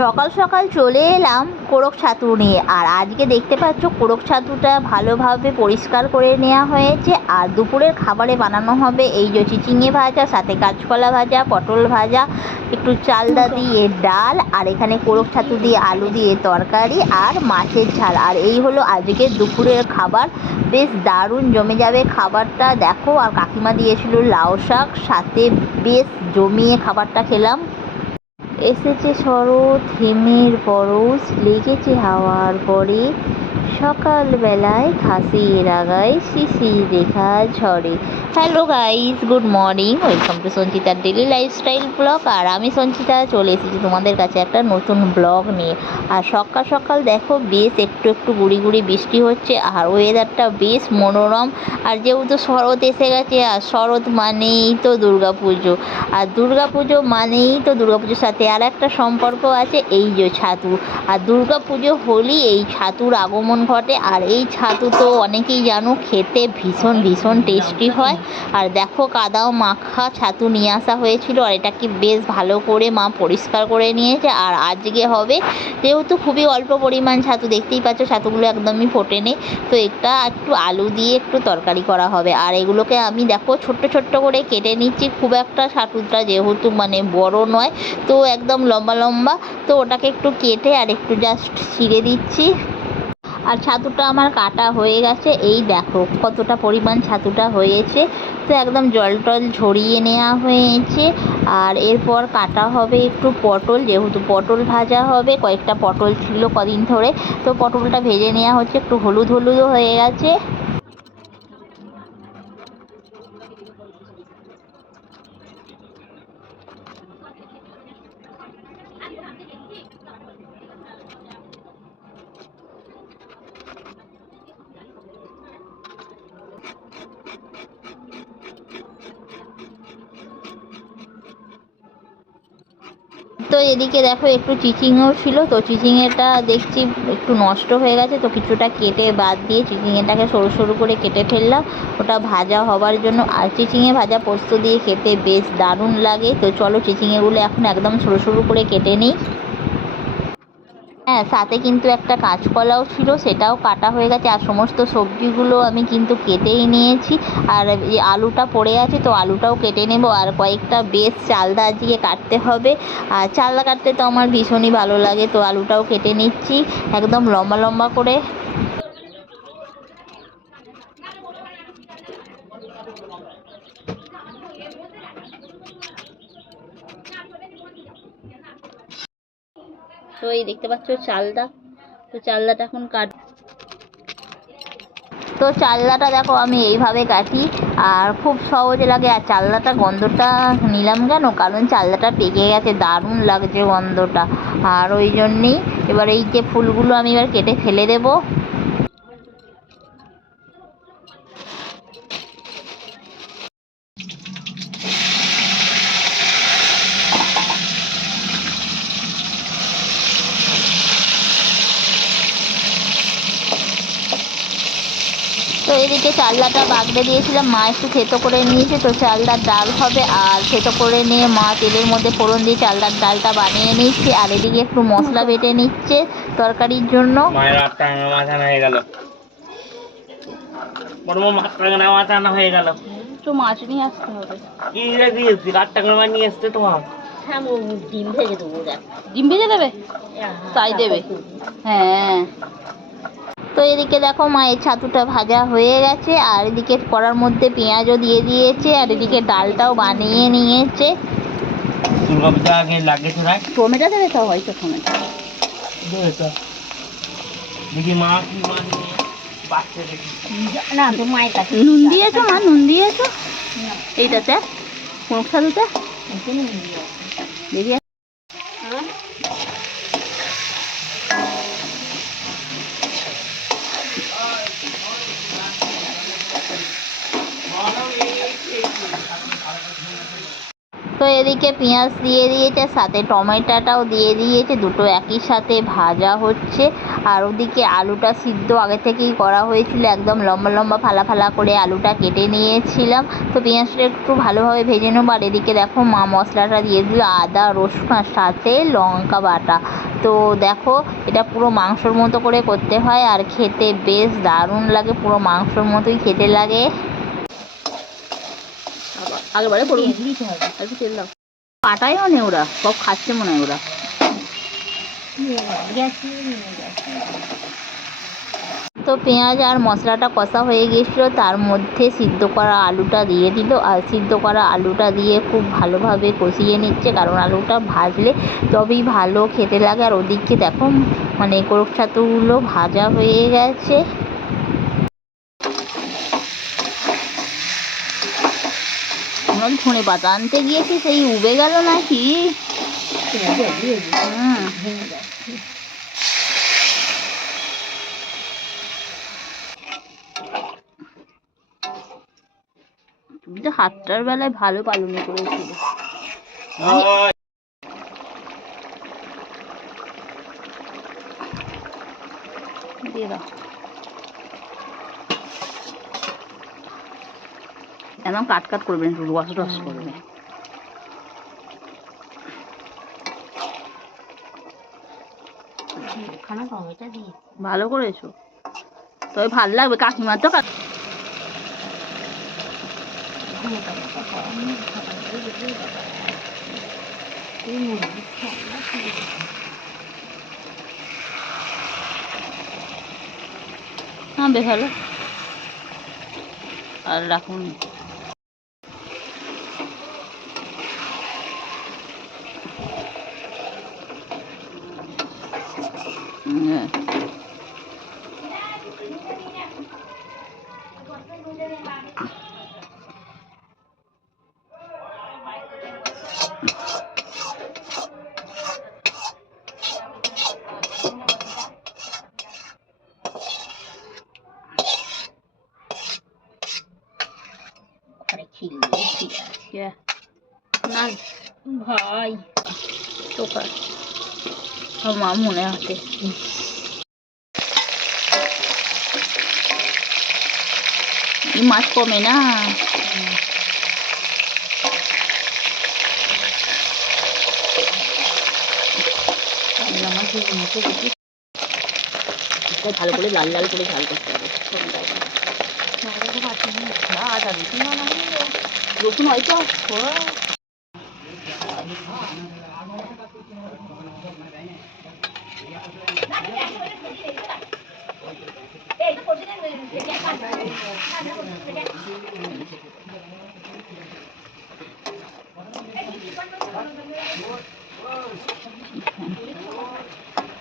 সকাল সকাল চলে এলাম কোরক ছাতু নিয়ে। আর আজকে দেখতে পাচ্ছ কোরক ছাতুটা ভালোভাবে পরিষ্কার করে নেওয়া হয়েছে। আর দুপুরের খাবারে বানানো হবে এই যে চিচিঙে ভাজা সাথে কাঁচকলা ভাজা পটল ভাজা একটু চালদা দিয়ে ডাল আর এখানে কোরক ছাতু দিয়ে আলু দিয়ে তরকারি আর মাছের ঝাল। আর এই হলো আজকে দুপুরের খাবার। বেশ দারুণ জমে যাবে খাবারটা। দেখো আর কাকিমা দিয়েছিল লাউ শাক সাথে বেশ জমিয়ে খাবারটা খেলাম। এসেছে শরৎ হেমের পরশ লেগেছে হাওয়ার পরে সকালবেলায় ঘাসের আগায় শিশির রেখা ঝরে। Hello guys good morning welcome to সঞ্চিতার daily lifestyle blog আর আমি সঞ্চিতা চলে এসেছি তোমাদের কাছে একটা নতুন ব্লগ নিয়ে। আর সকাল সকাল দেখো, বেশ একটু একটু গুড়ি গুড়ি বৃষ্টি হচ্ছে, আর ওয়েদারটা বেশ মনোরম। আর যেহেতু শরৎ এসে গেছে, আর শরৎ মানেই তো পুজো আর পুজো মানেই তো পুজোর সাথে আর একটা সম্পর্ক আছে, এই যে ছাতু। আর পুজো হলেই এই ছাতুর আগমন ঘটে। আর এই ছাতু তো অনেকেই জানো, খেতে ভীষণ ভীষণ টেস্টি হয়। আর দেখো কাদাও মাখা ছাতু নিয়ে আসা হয়েছিল, আর এটাকে বেশ ভালো করে মা পরিষ্কার করে নিয়েছে। আর আজকে হবে যেহেতু খুবই অল্প পরিমাণ ছাতু, দেখতেই পাচ্ছ ছাতুগুলো একদমই ফোটেনি তো এটা একটু আলু দিয়ে একটু তরকারি করা হবে। আর এগুলোকে আমি দেখো, ছোট্ট ছোট্ট করে কেটে নিচ্ছি। খুব একটা ছাতুটা যেহেতু মানে বড় নয়, তো একদম লম্বা লম্বা। তো ওটাকে একটু কেটে আর একটু জাস্ট ছিঁড়ে দিচ্ছি। আর ছাতুটা আমার কাটা হয়ে গেছে। এই দেখো কতটা পরিমাণ ছাতুটা হয়েছে। তো একদম জল টল ঝরিয়ে নেওয়া হয়েছে। আর এরপর কাটা হবে একটু পটল, যেহেতু পটল ভাজা হবে, কয়েকটা পটল ছিল কদিন ধরে। তো পটলটা ভেজে নেওয়া হচ্ছে, একটু হলুদ হলুদও হয়ে গেছে। তো এদিকে দেখো একটু চিচিংও ছিল। তো চিচিংয়েটা দেখছি একটু নষ্ট হয়ে গেছে, তো কিছুটা কেটে বাদ দিয়ে চিচিংয়েটাকে সরু সরু করে কেটে ফেললাম। ওটা ভাজা হবার জন্য। আর চিচিংয়ে ভাজা পোস্ত দিয়ে খেতে বেশ দারুণ লাগে। তো চলো চিচিংয়েগুলো এখন একদম সরু সরু করে কেটে নিই। হ্যাঁ সাথে কিন্তু একটা কাঁচকলাও ছিল, সেটাও কাটা হয়ে গেছে। আর সমস্ত সবজিগুলো আমি কিন্তু কেটেই নিয়েছি। আর এই আলুটা পড়ে আছে, তো আলুটাও কেটে নেব। আর কয়েকটা বেশ চালদা দিয়ে কাটতে হবে। আর চালদা কাটতে তো আমার ভীষণই ভালো লাগে, তো আলুটাও কেটে নিচ্ছি। একদম লম্বা লম্বা করে তো এই দেখতে পাচ্ছ চালদা। তো চালদাটা এখন কাট তো চালদাটা দেখো আমি এইভাবে কাটি, আর খুব সহজ লাগে। আর চালদাটা গন্ধটা নিলাম কেন? কারণ চালদাটা পেকে গেছে, দারুণ লাগছে গন্ধটা। আর ওই জন্যেই এবার এই যে ফুলগুলো আমি এবার কেটে ফেলে দেবো। এদিকে চালনাটা বাগড়ে দিয়েছিলাম। মা একটু থেতো করে নিয়েছে তো চালনার ডাল হবে। আর থেতো করে নিয়ে মা তেলের মধ্যে ফোড়ন দিয়ে চালনার ডালটা বানিয়ে নিচ্ছে। আর এদিকে একটু মশলা বেটে নিচ্ছে তরকারির জন্য। হয়ে গেল। বড় মাছ হয়ে গেল। একটু মাছ নিয়ে আসতে হবে। কি দিয়েছি? আট মাছ নিয়ে এসছে তোমার হ্যাঁ ডিম ভেজে দেবো ডিম ভেজে দেবে? তাই দেবে? হ্যাঁ। তো এদিকে দেখো মায়ের ছাতুটা ভাজা হয়ে গেছে আর এদিকে কড়ার মধ্যে পেঁয়াজও দিয়ে দিয়েছে আর এদিকে ডালটাও বানিয়ে নিয়েছে। টমেটো দেবে তো হয়তো টমেটো। না তো মায়ের কাছে নুন দিয়েছ মা নুন দিয়েছ? এইটাতে কোন ছাতুতে? দেখি তো এদিকে পেঁয়াজ দিয়ে দিয়েছে, সাথে টমেটোটাও দিয়ে দিয়েছে, দুটো একই সাথে ভাজা হচ্ছে। আর ওদিকে আলুটা সিদ্ধ আগে থেকেই করা হয়েছিল, একদম লম্বা লম্বা ফালা ফালা করে আলুটা কেটে নিয়েছিলাম। তো পেঁয়াজটা একটু ভালোভাবে ভেজে নেব। আর এদিকে দেখো মা মশলাটা দিয়ে দিল আদা, রসুন আর সাথে লঙ্কা বাটা। তো দেখো, এটা পুরো মাংসর মতো করে করতে হয়। আর খেতে বেশ দারুণ লাগে, পুরো মাংসর মতোই খেতে লাগে। আগেবারে করুন দিতে হবে। একটু তেল দাও। ওরা? সব খাচ্ছে মনে হয় ওরা। তো পেঁয়াজ আর মশলাটা কষা হয়ে গিয়েছিল তার মধ্যে সিদ্ধ করা আলুটা দিয়ে দিল। আর সিদ্ধ করা আলুটা দিয়ে খুব ভালোভাবে কষিয়ে নিচ্ছে কারণ আলুটা ভাজলে তবেই ভালো খেতে লাগে। আর ওদিকে দেখো মানে কোরক ছাতুগুলো ভাজা হয়ে গেছে। আমরা ধনে পাতা আনতে গিয়েছি, সেই উবে গেল নাকি? তুমি তো সাতটার বেলায় ভালো পালনি করেছিল। একদম কাট কাট করবেন একটু রস রস করবে ভালো করেছ। তবে ভালো লাগবে কাকিমার তো হ্যাঁ বেশ ভালো। আর রাখুন। আজকে না ভাই টোকা আমার মনে হাতে মাছ কমে না? ভালো করে লাল লাল করে ঝাল করতে হবে। রসুন হয়তো?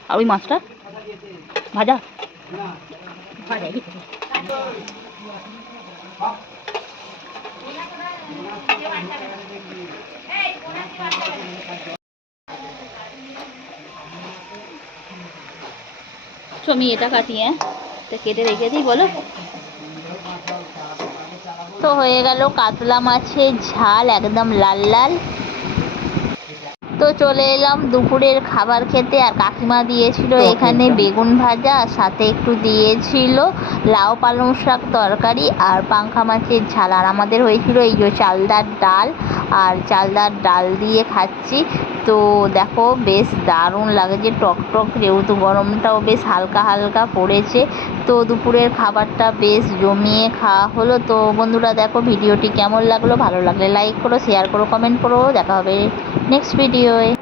আর ওই মাছটা ভাজা। আমি এটা কাটি হ্যাঁ তা কেটে রেখে দিই, বলো। তো হয়ে গেল কাতলা মাছের ঝাল, একদম লাল লাল। তো চলে এলাম দুপুরের খাবার খেতে। আর কাকিমা দিয়েছিল এখানে বেগুন ভাজা আর সাথে একটু দিয়েছিল লাউ পালং শাক তরকারি আর পাংখা মাছের ঝাল। আর আমাদের হয়েছিল এই যে চালদার ডাল আর চালদার ডাল দিয়ে খাচ্ছি। তো দেখো বেশ দারুণ লাগছে টক টক যেহেতু গরমটাও বেশ হালকা হালকা পড়েছে। তো দুপুরের খাবারটা বেশ জমিয়ে খাওয়া হলো। তো বন্ধুরা দেখো ভিডিওটি কেমন লাগল? ভালো লাগলে লাইক করো শেয়ার করো কমেন্ট করো। দেখা হবে। next video